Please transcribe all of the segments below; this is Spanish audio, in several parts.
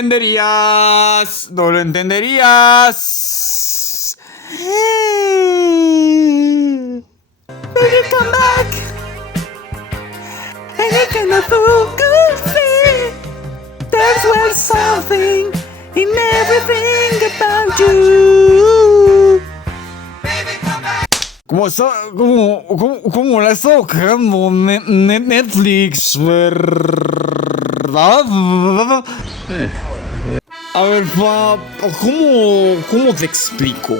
entenderías. No lo entenderías. Baby, come back. Any kind of fool could see there's well something in everything about you. ¿Cómo la está buscando Netflix, verdad? A ver, ¿cómo te explico?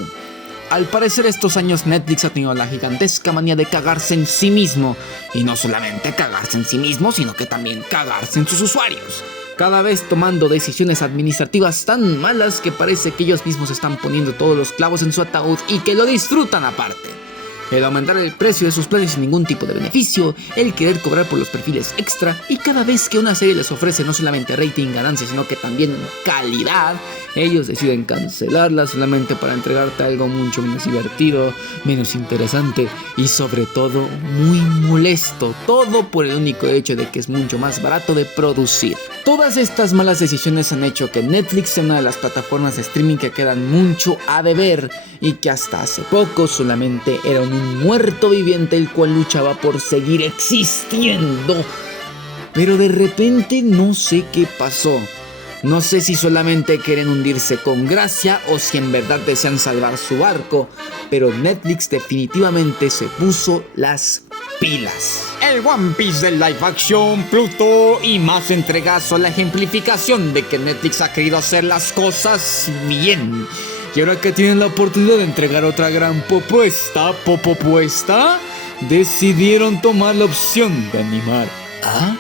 Al parecer estos años Netflix ha tenido la gigantesca manía de cagarse en sí mismo. Y no solamente cagarse en sí mismo, sino que también cagarse en sus usuarios. Cada vez tomando decisiones administrativas tan malas que parece que ellos mismos están poniendo todos los clavos en su ataúd y que lo disfrutan aparte. El aumentar el precio de sus planes sin ningún tipo de beneficio, el querer cobrar por los perfiles extra y cada vez que una serie les ofrece no solamente rating y ganancias sino que también calidad, ellos deciden cancelarla solamente para entregarte algo mucho menos divertido, menos interesante y sobre todo muy molesto, todo por el único hecho de que es mucho más barato de producir. Todas estas malas decisiones han hecho que Netflix sea una de las plataformas de streaming que quedan mucho a deber y que hasta hace poco solamente era un muerto viviente el cual luchaba por seguir existiendo. Pero de repente no sé qué pasó. No sé si solamente quieren hundirse con gracia o si en verdad desean salvar su barco, pero Netflix definitivamente se puso las pilas. El One Piece del live action, Pluto y más entregas son la ejemplificación de que Netflix ha querido hacer las cosas bien. Y ahora que tienen la oportunidad de entregar otra gran propuesta, decidieron tomar la opción de animar a...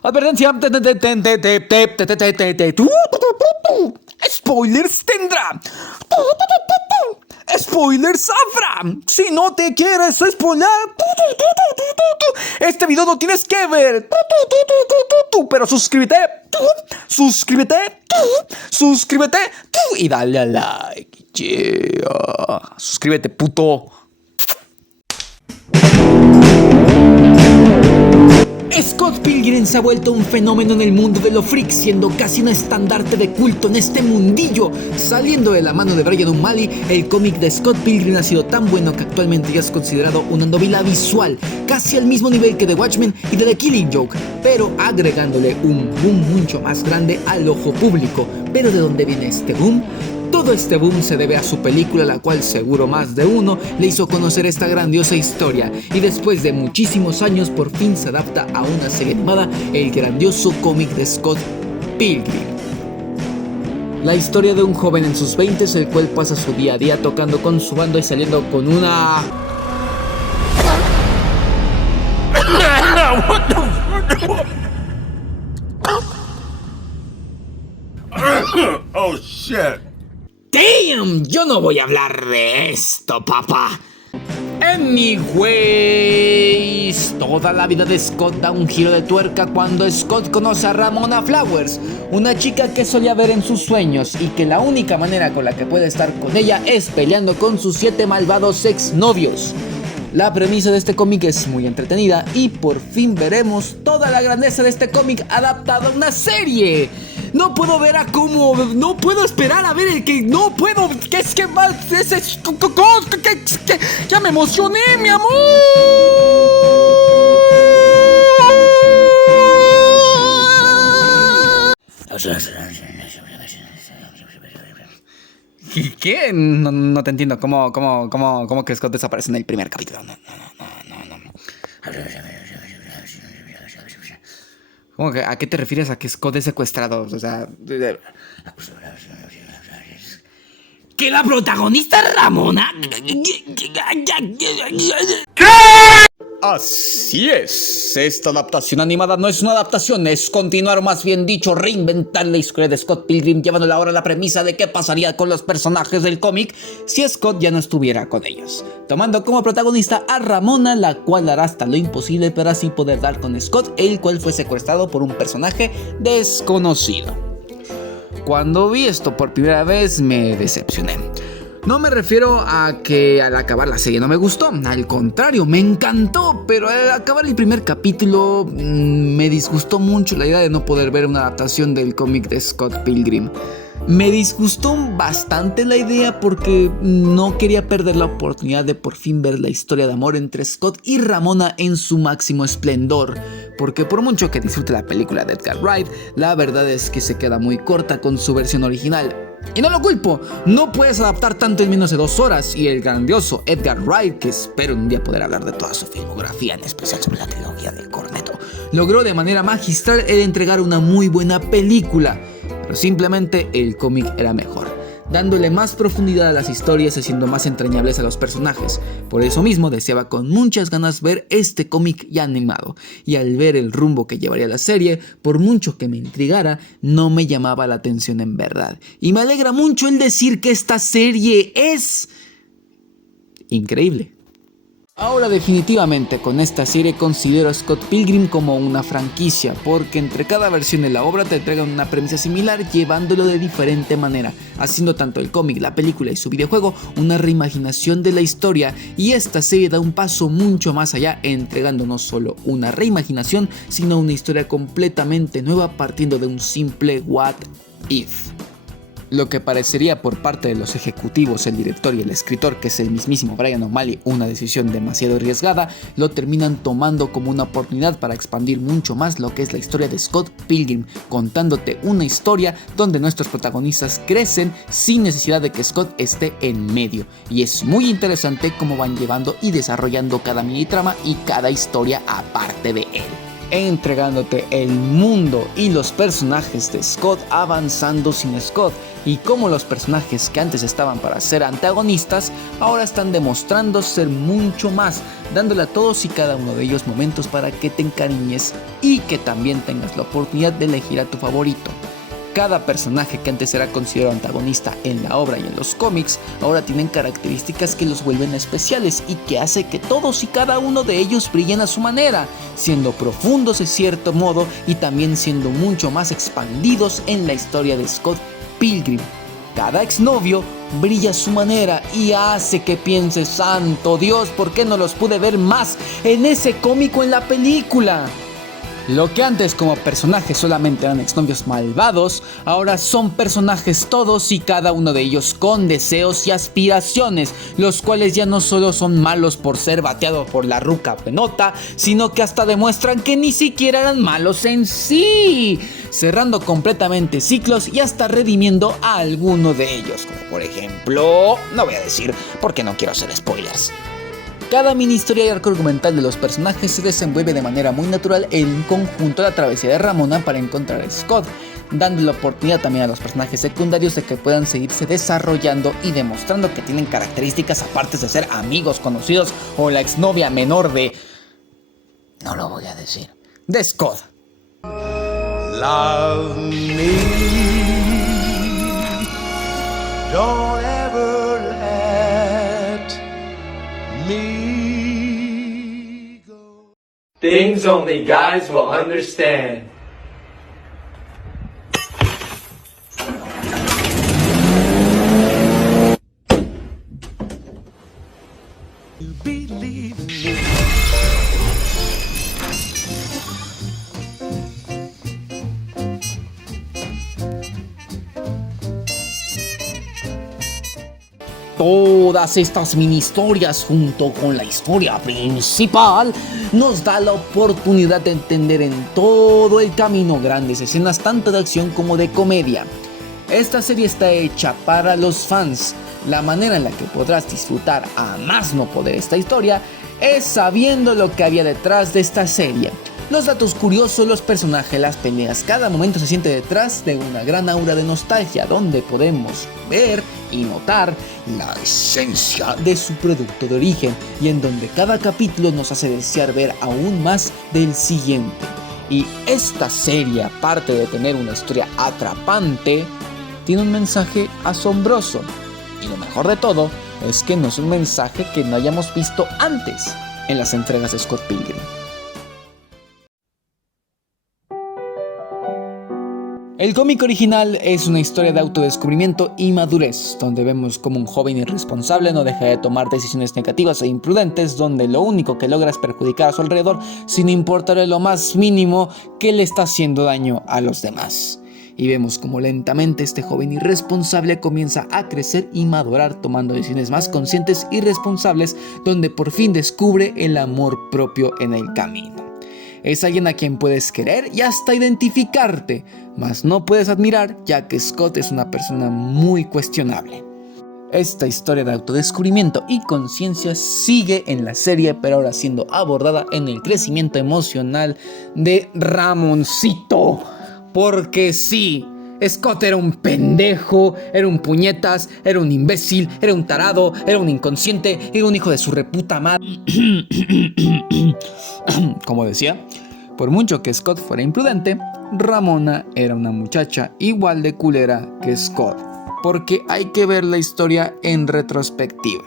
Advertencia, spoilers tendrá, spoilers habrá. Si no te quieres spoiler, este video no tienes que ver, pero suscríbete y dale a like, yeah. Suscríbete, puto. Scott Pilgrim se ha vuelto un fenómeno en el mundo de lo freak, siendo casi un estandarte de culto en este mundillo. Saliendo de la mano de Brian O'Malley, el cómic de Scott Pilgrim ha sido tan bueno que actualmente ya es considerado una novela visual, casi al mismo nivel que The Watchmen y de The Killing Joke, pero agregándole un boom mucho más grande al ojo público. ¿Pero de dónde viene este boom? Todo este boom se debe a su película, la cual seguro más de uno le hizo conocer esta grandiosa historia, y después de muchísimos años por fin se adapta a una serie animada, el grandioso cómic de Scott Pilgrim. La historia de un joven en sus 20s, el cual pasa su día a día tocando con su banda y saliendo con una... Oh shit. Damn, yo no voy a hablar de esto, papá. Anyways, toda la vida de Scott da un giro de tuerca cuando Scott conoce a Ramona Flowers, una chica que solía ver en sus sueños y que la única manera con la que puede estar con ella es peleando con sus 7 malvados exnovios. La premisa de este cómic es muy entretenida y por fin veremos toda la grandeza de este cómic adaptado a una serie. No puedo ver a cómo... No puedo esperar a ver el que... No puedo... Que es que más... Ya me emocioné, mi amor. ¿Qué? No te entiendo. ¿Cómo que Scott desaparece en el primer capítulo? No. ¿Cómo que, a qué te refieres a que Scott es secuestrado? O sea... ¿Que la protagonista es Ramona? ¿Qué? Así es. esta adaptación animada no es una adaptación, es continuar, o más bien dicho, reinventar la historia de Scott Pilgrim, llevándola ahora a la premisa de qué pasaría con los personajes del cómic si Scott ya no estuviera con ellos, tomando como protagonista a Ramona, la cual hará hasta lo imposible para así poder dar con Scott, el cual fue secuestrado por un personaje desconocido. Cuando vi esto por primera vez me decepcioné. No me refiero a que al acabar la serie no me gustó, al contrario, me encantó, pero al acabar el primer capítulo me disgustó mucho la idea de no poder ver una adaptación del cómic de Scott Pilgrim. Me disgustó bastante la idea porque no quería perder la oportunidad de por fin ver la historia de amor entre Scott y Ramona en su máximo esplendor, porque por mucho que disfrute la película de Edgar Wright, la verdad es que se queda muy corta con su versión original. Y no lo culpo, no puedes adaptar tanto en menos de 2 horas, y el grandioso Edgar Wright, que espero un día poder hablar de toda su filmografía, en especial sobre la trilogía del Corneto, logró de manera magistral el entregar una muy buena película, pero simplemente el cómic era mejor, dándole más profundidad a las historias y haciendo más entrañables a los personajes. Por eso mismo deseaba con muchas ganas ver este cómic ya animado, y al ver el rumbo que llevaría la serie, por mucho que me intrigara, no me llamaba la atención en verdad. Y me alegra mucho el decir que esta serie es increíble. Ahora definitivamente con esta serie considero a Scott Pilgrim como una franquicia, porque entre cada versión de la obra te entregan una premisa similar, llevándolo de diferente manera, haciendo tanto el cómic, la película y su videojuego una reimaginación de la historia, y esta serie da un paso mucho más allá, entregando no solo una reimaginación, sino una historia completamente nueva partiendo de un simple what if. Lo que parecería por parte de los ejecutivos, el director y el escritor, que es el mismísimo Brian O'Malley, una decisión demasiado arriesgada, lo terminan tomando como una oportunidad para expandir mucho más lo que es la historia de Scott Pilgrim, contándote una historia donde nuestros protagonistas crecen sin necesidad de que Scott esté en medio. Y es muy interesante cómo van llevando y desarrollando cada mini trama y cada historia aparte de él, entregándote el mundo y los personajes de Scott avanzando sin Scott, y cómo los personajes que antes estaban para ser antagonistas ahora están demostrando ser mucho más, dándole a todos y cada uno de ellos momentos para que te encariñes y que también tengas la oportunidad de elegir a tu favorito. Cada personaje que antes era considerado antagonista en la obra y en los cómics, ahora tienen características que los vuelven especiales y que hace que todos y cada uno de ellos brillen a su manera, siendo profundos de cierto modo y también siendo mucho más expandidos en la historia de Scott Pilgrim. Cada exnovio brilla a su manera y hace que pienses, santo Dios, ¿por qué no los pude ver más en ese cómic o en la película? Lo que antes como personajes solamente eran exnovios malvados, ahora son personajes todos y cada uno de ellos con deseos y aspiraciones, los cuales ya no solo son malos por ser bateados por la ruca penota, sino que hasta demuestran que ni siquiera eran malos en sí, cerrando completamente ciclos y hasta redimiendo a alguno de ellos, como por ejemplo, no voy a decir porque no quiero hacer spoilers. Cada mini historia y arco argumental de los personajes se desenvuelve de manera muy natural en conjunto a la travesía de Ramona para encontrar a Scott, dando la oportunidad también a los personajes secundarios de que puedan seguirse desarrollando y demostrando que tienen características aparte de ser amigos conocidos o la exnovia menor de... no lo voy a decir, de Scott. Love me, don't ever let me go. Things only guys will understand. You believe me. Todas estas mini historias junto con la historia principal nos da la oportunidad de entender en todo el camino grandes escenas tanto de acción como de comedia. Esta serie está hecha para los fans. La manera en la que podrás disfrutar a más no poder esta historia es sabiendo lo que había detrás de esta serie. Los datos curiosos, los personajes, las peleas, cada momento se siente detrás de una gran aura de nostalgia donde podemos ver y notar la esencia de su producto de origen y en donde cada capítulo nos hace desear ver aún más del siguiente. Y esta serie, aparte de tener una historia atrapante, tiene un mensaje asombroso. Y lo mejor de todo es que no es un mensaje que no hayamos visto antes en las entregas de Scott Pilgrim. El cómic original es una historia de autodescubrimiento y madurez, donde vemos como un joven irresponsable no deja de tomar decisiones negativas e imprudentes, donde lo único que logra es perjudicar a su alrededor sin importarle lo más mínimo que le está haciendo daño a los demás. Y vemos como lentamente este joven irresponsable comienza a crecer y madurar, tomando decisiones más conscientes y responsables, donde por fin descubre el amor propio en el camino. Es alguien a quien puedes querer y hasta identificarte, mas no puedes admirar, ya que Scott es una persona muy cuestionable. Esta historia de autodescubrimiento y conciencia sigue en la serie, pero ahora siendo abordada en el crecimiento emocional de Ramoncito. Porque sí, Scott era un pendejo, era un puñetas, era un imbécil, era un tarado, era un inconsciente, era un hijo de su reputa madre. Como decía, por mucho que Scott fuera imprudente, Ramona era una muchacha igual de culera que Scott. Porque hay que ver la historia en retrospectiva.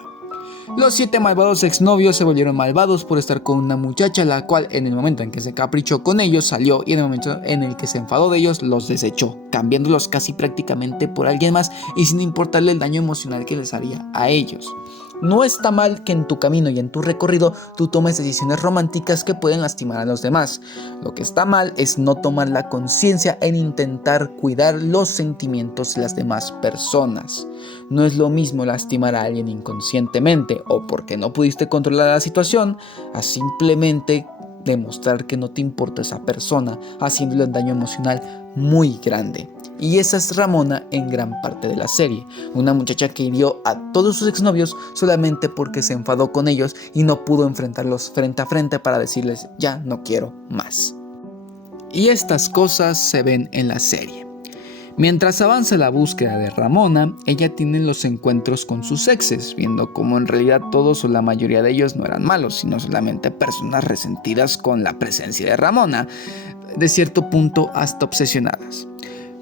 Los 7 malvados exnovios se volvieron malvados por estar con una muchacha, la cual en el momento en que se caprichó con ellos salió y en el momento en el que se enfadó de ellos los desechó, cambiándolos casi prácticamente por alguien más y sin importarle el daño emocional que les haría a ellos. No está mal que en tu camino y en tu recorrido tú tomes decisiones románticas que pueden lastimar a los demás. Lo que está mal es no tomar la conciencia en intentar cuidar los sentimientos de las demás personas. No es lo mismo lastimar a alguien inconscientemente o porque no pudiste controlar la situación, a simplemente demostrar que no te importa esa persona, haciéndole un daño emocional muy grande. Y esa es Ramona en gran parte de la serie, una muchacha que hirió a todos sus exnovios solamente porque se enfadó con ellos y no pudo enfrentarlos frente a frente para decirles ya no quiero más. Y estas cosas se ven en la serie. Mientras avanza la búsqueda de Ramona, ella tiene los encuentros con sus exes, viendo cómo en realidad todos o la mayoría de ellos no eran malos, sino solamente personas resentidas con la presencia de Ramona, de cierto punto hasta obsesionadas.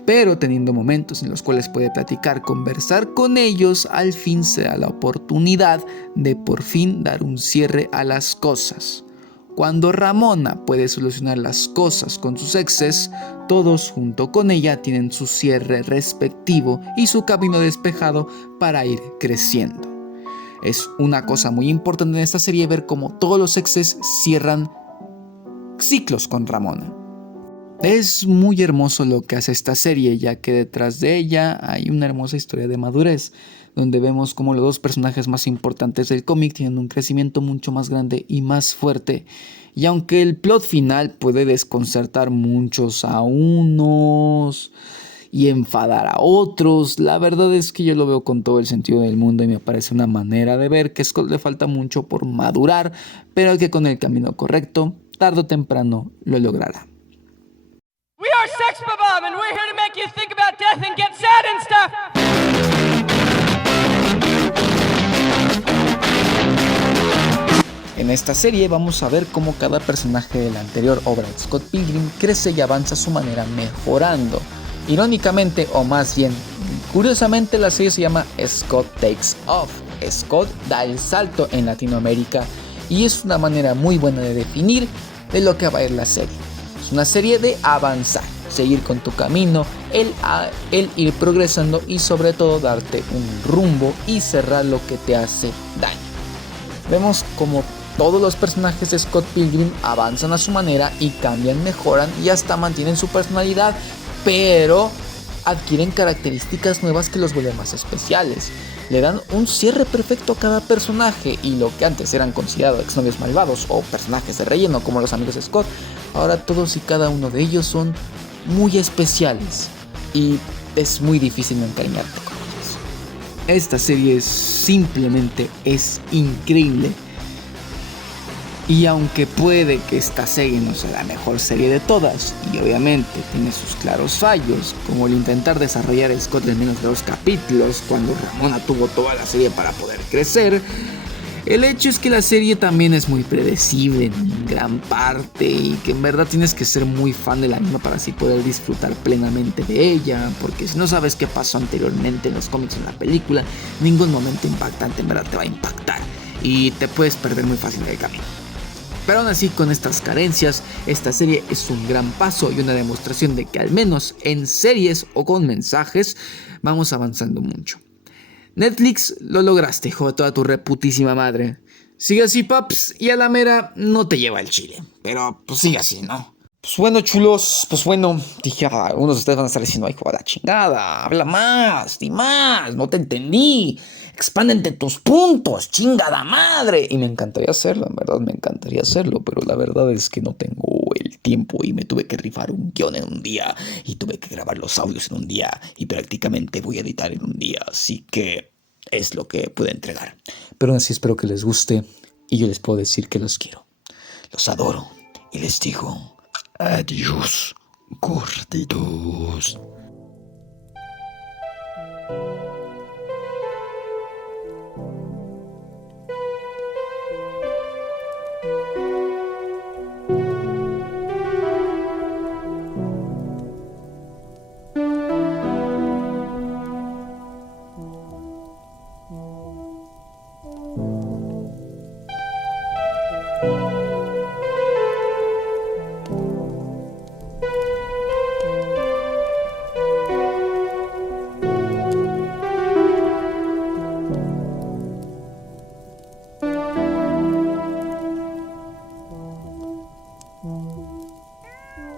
Pero teniendo momentos en los cuales puede platicar, conversar con ellos, al fin se da la oportunidad de por fin dar un cierre a las cosas. Cuando Ramona puede solucionar las cosas con sus exes, todos junto con ella tienen su cierre respectivo y su camino despejado para ir creciendo. Es una cosa muy importante en esta serie ver cómo todos los exes cierran ciclos con Ramona. Es muy hermoso lo que hace esta serie, ya que detrás de ella hay una hermosa historia de madurez, donde vemos cómo los dos personajes más importantes del cómic tienen un crecimiento mucho más grande y más fuerte. Y aunque el plot final puede desconcertar muchos a unos y enfadar a otros, la verdad es que yo lo veo con todo el sentido del mundo y me parece una manera de ver que a Scott le falta mucho por madurar, pero que con el camino correcto, tarde o temprano, lo logrará. We are Sex Bob, and we're here to make you think about death and get sad and stuff. En esta serie vamos a ver cómo cada personaje de la anterior obra de Scott Pilgrim crece y avanza a su manera mejorando. Irónicamente, o más bien, curiosamente la serie se llama Scott Takes Off. Scott da el salto en Latinoamérica y es una manera muy buena de definir de lo que va a ir la serie. Es una serie de avanzar, seguir con tu camino, el ir progresando y sobre todo darte un rumbo y cerrar lo que te hace daño. Vemos como todos los personajes de Scott Pilgrim avanzan a su manera y cambian, mejoran y hasta mantienen su personalidad, pero adquieren características nuevas que los vuelven más especiales. Le dan un cierre perfecto a cada personaje y lo que antes eran considerados exnovios malvados o personajes de relleno como los amigos de Scott, ahora todos y cada uno de ellos son muy especiales y es muy difícil no encariñarte con ellos. Esta serie simplemente es increíble. Y aunque puede que esta serie no sea la mejor serie de todas, y obviamente tiene sus claros fallos, como el intentar desarrollar a Scott en menos de 2 capítulos, cuando Ramona tuvo toda la serie para poder crecer, el hecho es que la serie también es muy predecible en gran parte, y que en verdad tienes que ser muy fan del anime para así poder disfrutar plenamente de ella, porque si no sabes qué pasó anteriormente en los cómics o en la película, ningún momento impactante en verdad te va a impactar, y te puedes perder muy fácil del camino. Pero aún así, con estas carencias, esta serie es un gran paso y una demostración de que al menos en series o con mensajes vamos avanzando mucho. Netflix, lo lograste, hijo de toda tu reputísima madre. Sigue así, paps, y a la mera no te lleva el chile. Pero pues sigue así, ¿no? Pues bueno, chulos, pues bueno, dije, algunos de ustedes van a estar diciendo, ay, hijo de la chingada, habla más, di más, no te entendí, expándete tus puntos, chingada madre. Y me encantaría hacerlo, en verdad, me encantaría hacerlo, pero la verdad es que no tengo el tiempo y me tuve que rifar un guión en un día y tuve que grabar los audios en un día y prácticamente voy a editar en un día, así que es lo que pude entregar. Pero aún así espero que les guste y yo les puedo decir que los quiero, los adoro y les digo... Adiós, gorditos.